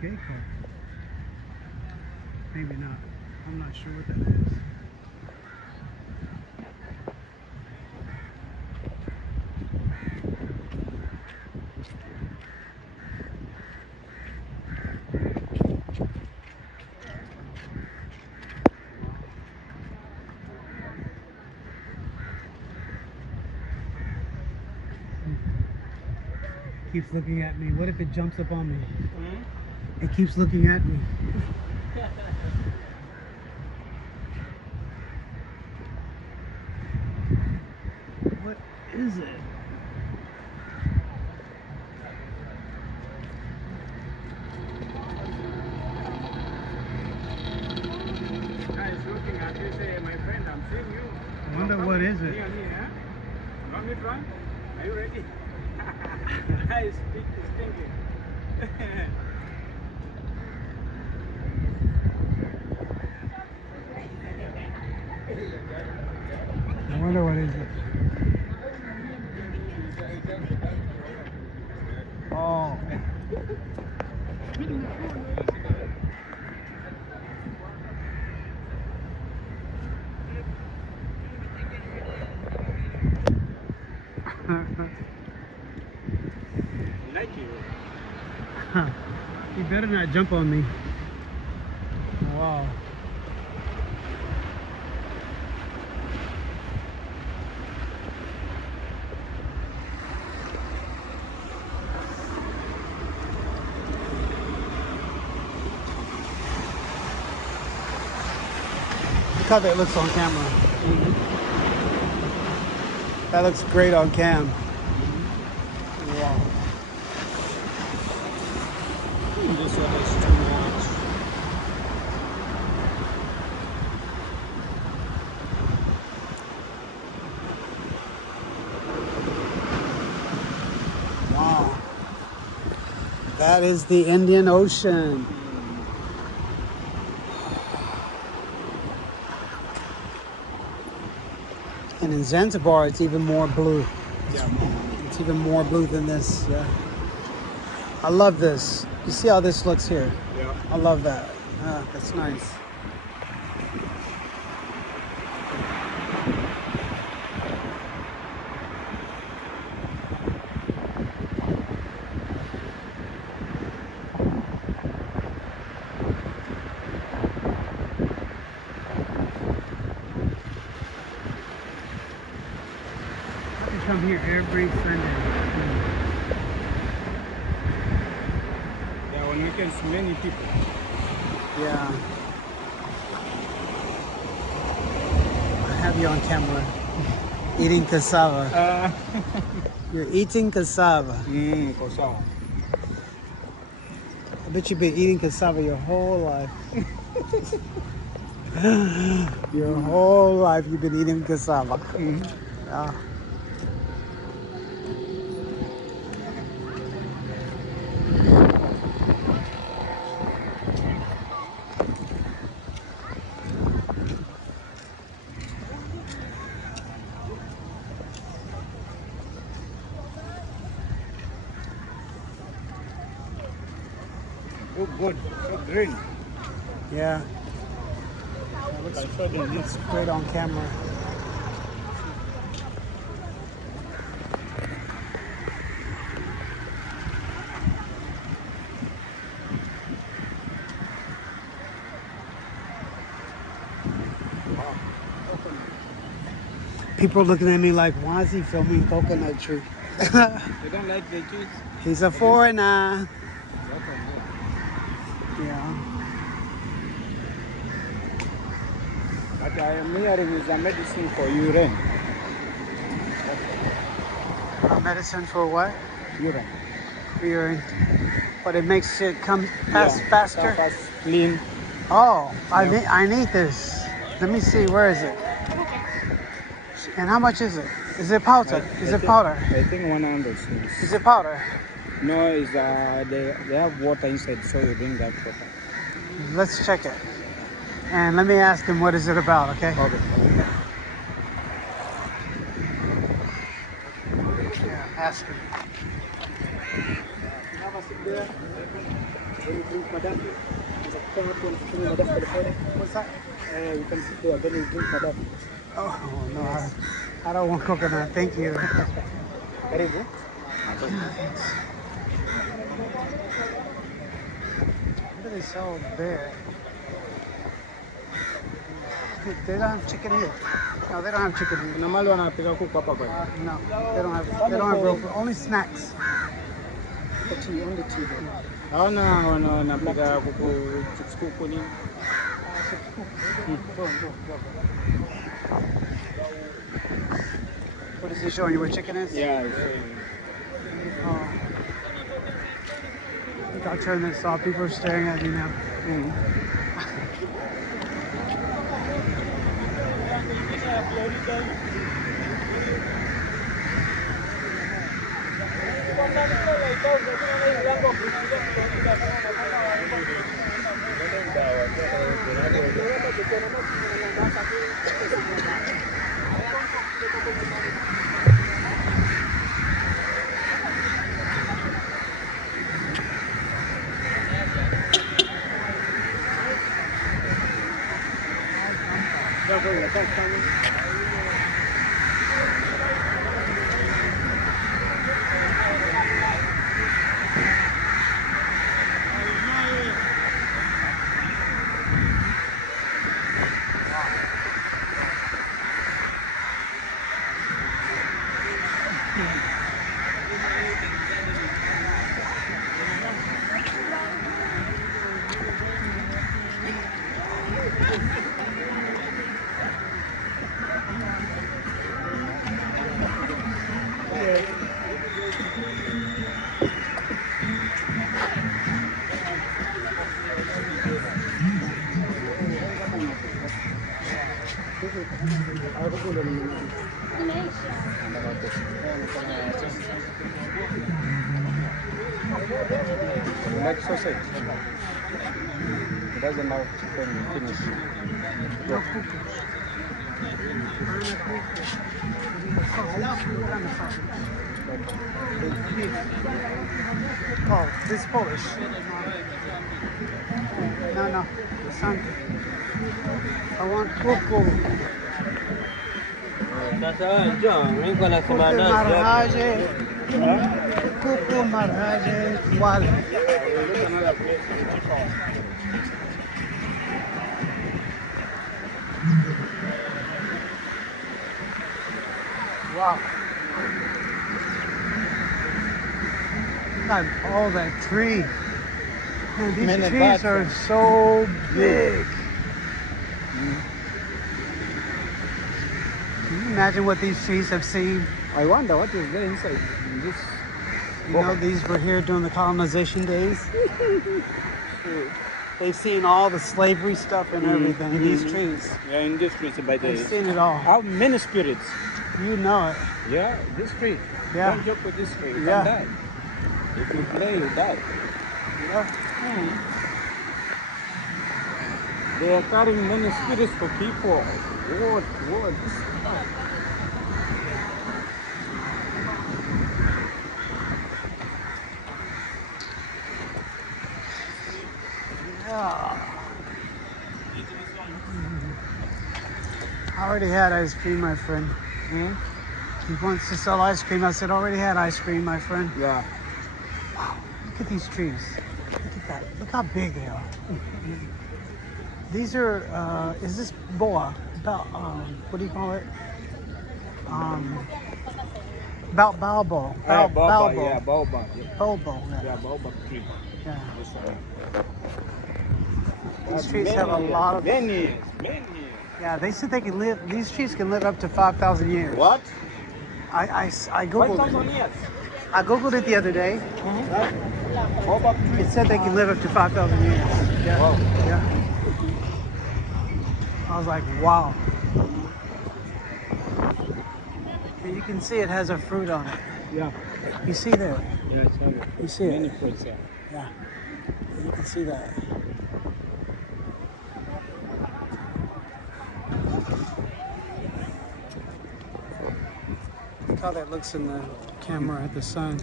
gay club. Maybe not. I'm not sure what that is. Keeps looking at me. What if it jumps up on me? It keeps looking at me. What is it? Guys looking at you, say, my friend, I'm seeing you. I wonder what is it? Me, huh? You want me to run? Are you ready? Guys, it's thinking. I wonder what is it? Oh. Like you. You better not jump on me. Wow. Look how that looks on camera. That looks great on cam. Wow. This one is too much. Wow. That is the Indian Ocean. And in Zanzibar, it's even more blue. It's even more blue than this. Yeah. I love this. You see how this looks here? Yeah. I love that. Yeah, that's nice. I can come here every Sunday. Yeah, on weekends, many people. Yeah. I have you on camera. Eating cassava. You're eating cassava. Cassava. I bet you've been eating cassava your whole life. Your whole life you've been eating cassava. Yeah. Oh, good. So green. Yeah. That looks great on camera. People looking at me like, why is he filming coconut tree? You don't like the juice? He's a foreigner. Yeah. But I am hearing is a medicine for urine. A medicine for what? Urine. Urine. But it makes it come faster. Fast, clean. Oh, I need this. Let me see. Where is it? And how much is it? Is it powder? Is it powder? I think 100 cents. Is it powder? No, it's they have water inside, so you drink that water. Let's check it. And let me ask him what is it about, okay? Okay. Yeah, ask him. sit there. When you drink madam, there's a tap on madam telephone. What's that? You can sit there, then you drink madam. Oh no, I don't want coconut. Thank you. Karibu. What do they sell over there? They don't have chicken here. No, they don't have chicken here. Kuna mali wanapika kuku hapa kwa. No, they don't have real food. Only snacks. Only tea. Hawana wanapika kuku chips kuku nini? What is he showing you where chicken is? Yeah. Oh. I think I'll turn this off. People are staring at me now. Like sausage. It doesn't have chicken finish. Oh, this is Polish. No. Son. I want kuku. Kuku marhaje igual. Wow. Look at all that tree. Man, these trees are so big. Can you imagine what these trees have seen? I wonder what is there inside this. You know, these were here during the colonization days. They've seen all the slavery stuff and everything. These trees. Yeah, in this tree by the. They've seen it all. How many spirits? You know it. Yeah, this tree. Yeah. Don't joke with this tree. You Yeah. can die. If you play, you die. Yeah. They are carrying many spirits for people. What? Yeah. I already had ice cream, my friend. He wants to sell ice cream. I said, already had ice cream, my friend. Yeah. Wow, look at these trees. Look at that. Look how big they are. These are, is this boa? What do you call it? Baobab. Yeah, Baobab. Yeah, baobab. Yeah. Baobab. Yeah, baobab tree. Yeah. This one. These trees have a lot of. Many years. Yeah, they said they can live. These trees can live up to 5,000 years. What? I googled 5,000 it. years. I googled it the other day. Baobab tree. It said they can live up to 5,000 years. Yeah. Wow. Yeah. I was like, wow. And you can see it has a fruit on it. Yeah. You see there? Yeah, it's okay. You see Many it? fruits, yeah. Yeah. You can see that. Look how that looks in the camera at the sun.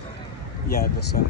Yeah, the sun.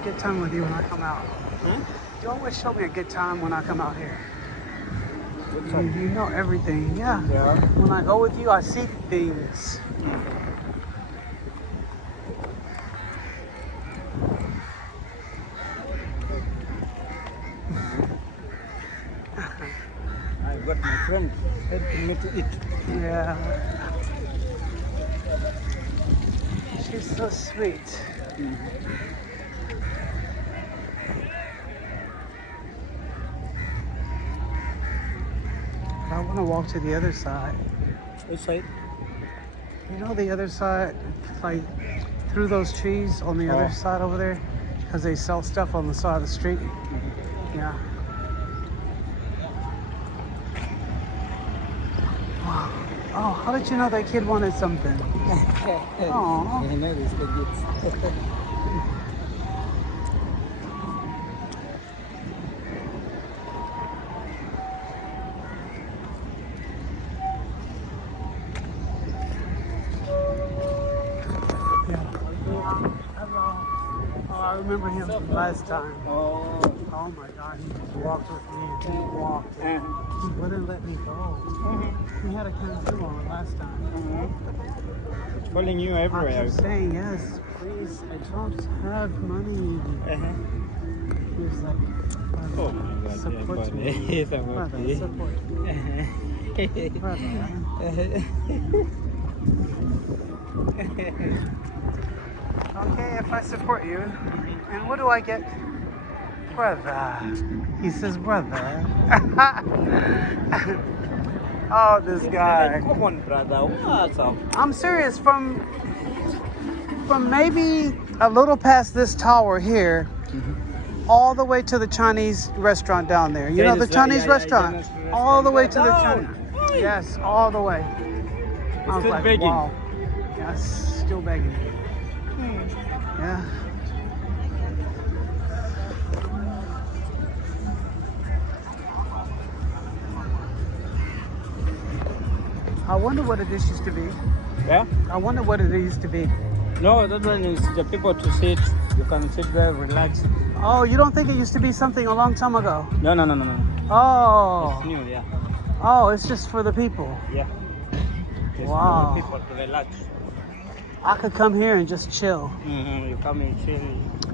a good time with you when I come out. Hmm? You always show me a good time when I come out here. Good You, time. you know everything. Yeah. Yeah. When I go with you, I see things. I got my friend helping me to eat. Yeah. She's so sweet. I want to walk to the other side. Which side? You know the other side, like through those trees on the Oh. other side over there, because they sell stuff on the side of the street. Yeah. Wow. Oh, how did you know that kid wanted something? Oh. I know this thing is. Yeah. Hello. Oh, I remember him from last time. Oh. Oh my God, he just walked with me and he walked. And he wouldn't let me go. He had a kung on last time. It's following you I everywhere. kept saying, yes, please, I don't have money. He was like, Oh brother, my God, support yeah, me. support Brother, me. support me. Brother. Okay, if I support you, and what do I get? Brother. He says, brother. Oh, this guy. Come on, brother. What's up? I'm serious. From maybe a little past this tower here, all the way to the Chinese restaurant down there. You know the Chinese restaurant? All the way to the Chinese. Yes, all the way. I was still like, begging. wow. Yes, still begging. Yeah. I wonder what it used to be. Yeah? I wonder what it used to be. No, that one is the people to sit. You can sit there, relax. Oh, you don't think it used to be something a long time ago? No. It's Oh. new, yeah. Oh, it's just for the people. Yeah. It's Wow. for people to relax. I could come here and just chill. You come and chill.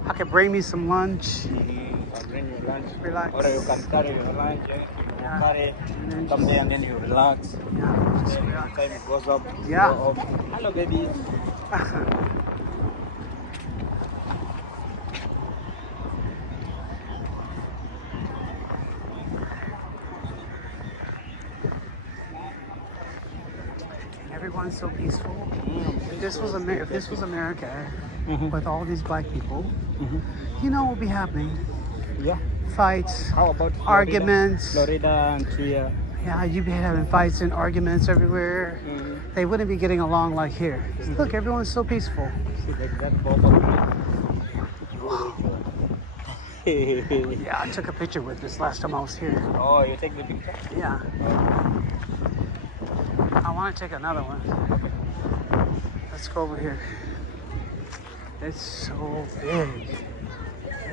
I could bring me some lunch. You can bring your lunch. Relax. Or you can carry your lunch. You Yeah. carry, And then come there and then you relax. Yeah, just Then relax. time it goes up. Yeah. Go up. Hello, baby. Everyone's so peaceful. If this was America with all these black people, you know what would be happening? Yeah. Fights, How about Florida? arguments. Florida and here. Yeah, you'd be having fights and arguments everywhere. They wouldn't be getting along like here. Look, everyone's so peaceful. See like that bubble. Yeah, I took a picture with this last time I was here. Oh, you take the picture? Yeah. I want to take another one. Let's go over here. It's so big.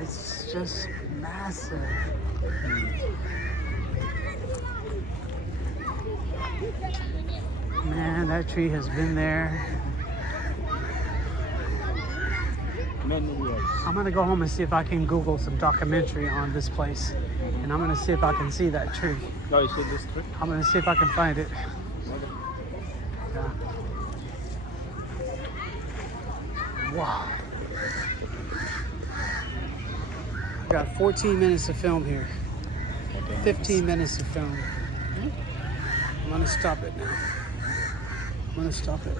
It's just massive. Man, that tree has been there. Many years. I'm gonna go home and see if I can Google some documentary on this place. And I'm gonna see if I can see that tree. Oh, you see this tree? I'm gonna see if I can find it. Yeah. Wow. We got 14 minutes to film here. 15 minutes to film. I'm gonna stop it now. I'm gonna stop it.